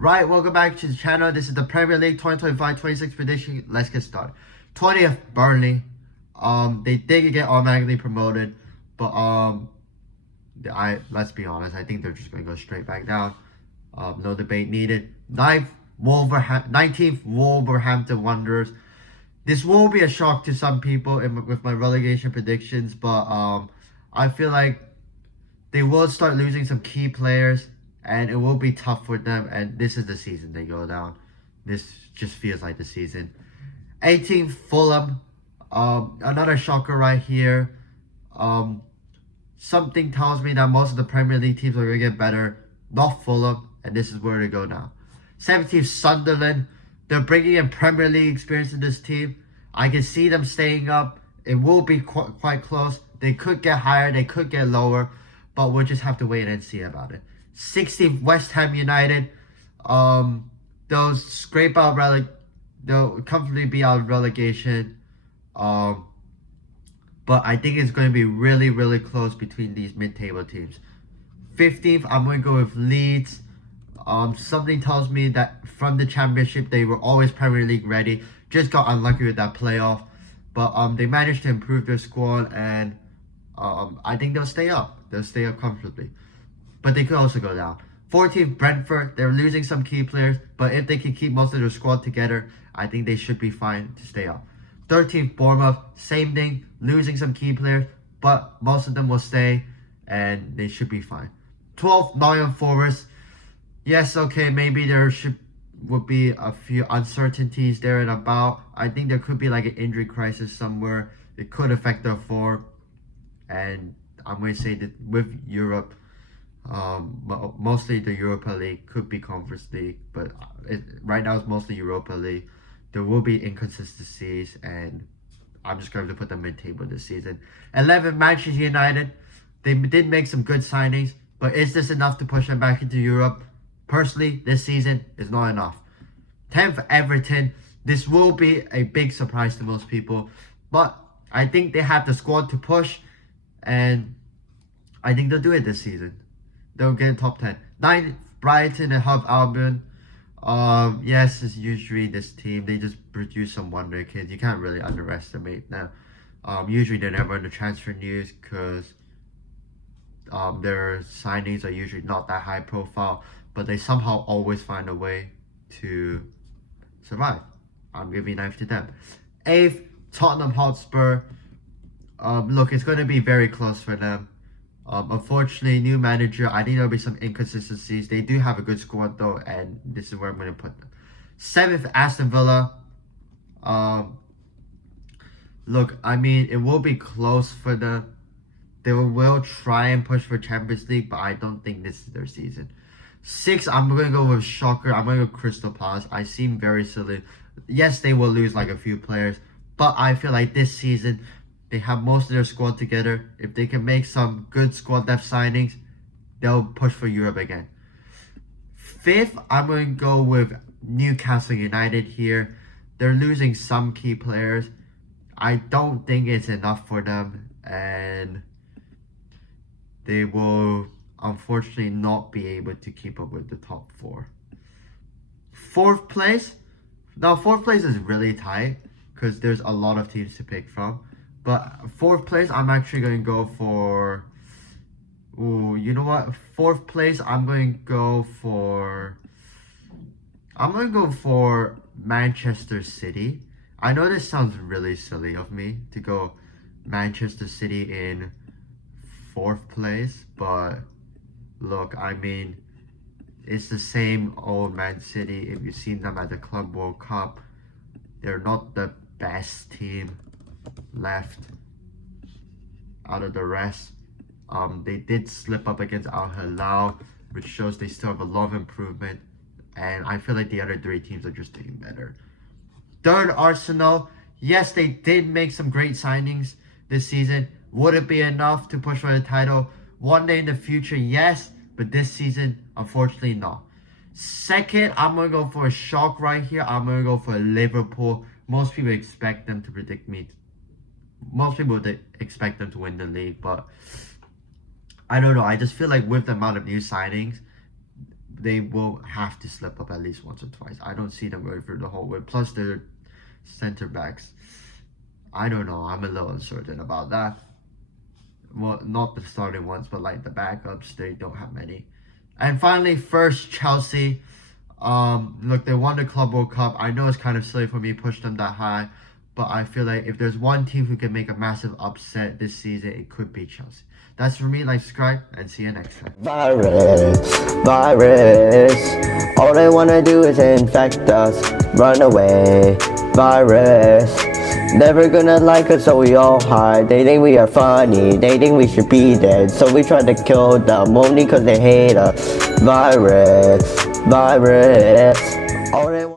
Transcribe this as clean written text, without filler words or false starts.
Right, welcome back to the channel. This is the Premier League 2025-26 prediction. Let's get started. 20th, Burnley. They did get automatically promoted, but let's be honest. I think they're just gonna go straight back down. No debate needed. 19th, Wolverhampton Wanderers. This will be a shock to some people with my relegation predictions, but I feel like they will start losing some key players, and it will be tough for them. And this is the season they go down. This just feels like the season. 18th, Fulham. Another shocker right here. Something tells me that most of the Premier League teams are going to get better. Not Fulham, and this is where they go now. 17th, Sunderland. They're bringing in Premier League experience in this team. I can see them staying up. It will be quite close. They could get higher, they could get lower, but we'll just have to wait and see about it. 16th, West Ham United. They'll scrape out they'll comfortably be out of relegation. But I think it's going to be really, really close between these mid-table teams. 15th, I'm going to go with Leeds. Something tells me that from the championship, they were always Premier League ready. Just got unlucky with that playoff. But they managed to improve their squad, and I think they'll stay up. They'll stay up comfortably. But they could also go down. 14th, Brentford. They're losing some key players, but if they can keep most of their squad together, I think they should be fine to stay up. 13th, Bournemouth. Same thing. Losing some key players, but most of them will stay, and they should be fine. 12th, Nottingham Forest. Yes, okay, maybe there would be a few uncertainties there and about. I think there could be like an injury crisis somewhere. It could affect their form. And I'm going to say that with Europe, mostly the Europa League, could be Conference League, but right now it's mostly Europa League. There will be inconsistencies, and I'm just going to put them mid-table this season. 11, Manchester United. They did make some good signings, but is this enough to push them back into Europe? Personally, this season is not enough. 10th, Everton. This will be a big surprise to most people, but I think they have the squad to push, and I think they'll do it this season. They'll get top 10. 9th, Brighton and Hove Albion. Yes, it's usually this team. They just produce some wonder kids. You can't really underestimate them. Usually they're never in the transfer news because their signings are usually not that high profile, but they somehow always find a way to survive. I'm giving 9th to them. 8th, Tottenham Hotspur. Look, it's going to be very close for them. Unfortunately, new manager. I think there'll be some inconsistencies. They do have a good squad though, and this is where I'm going to put them. 7th, Aston Villa. Look, I mean, it will be close for them. They will try and push for Champions League, but I don't think this is their season. 6th, I'm going to go with shocker. I'm going to go Crystal Palace. I seem very silly. Yes, they will lose like a few players, but I feel like this season, they have most of their squad together. If they can make some good squad depth signings, they'll push for Europe again. 5th, I'm going to go with Newcastle United here. They're losing some key players. I don't think it's enough for them, and they will unfortunately not be able to keep up with the top 4. 4th place. Now, 4th place is really tight because there's a lot of teams to pick from. But 4th place, I'm actually going to go for... Ooh, you know what? 4th place, I'm going to go for Manchester City. I know this sounds really silly of me to go Manchester City in 4th place, but look, I mean, it's the same old Man City. If you've seen them at the Club World Cup, they're not the best team left out of the rest. They did slip up against Al Hilal, which shows they still have a lot of improvement, and I feel like the other 3 teams are just doing better. 3rd, Arsenal. Yes, they did make some great signings this season. Would it be enough to push for the title? One day in the future, yes, but this season, unfortunately, not. 2nd, I'm going to go for a shock right here. I'm going to go for Liverpool. Most people expect them to predict me. Most people would expect them to win the league, but I don't know. I just feel like with the amount of new signings, they will have to slip up at least once or twice. I don't see them going for the whole way. Plus, their center backs. I don't know. I'm a little uncertain about that. Well, not the starting ones, but like the backups, they don't have many. And finally, first Chelsea. Look, they won the Club World Cup. I know it's kind of silly for me to push them that high, but I feel like if there's one team who can make a massive upset this season, it could be Chelsea. That's for me. Like, subscribe, and see you next time. Virus, all they wanna do is infect us. Run away, virus. Never gonna like us, so we all hide. They think we are funny, they think we should be dead, so we try to kill them only cause they hate us. Virus, all they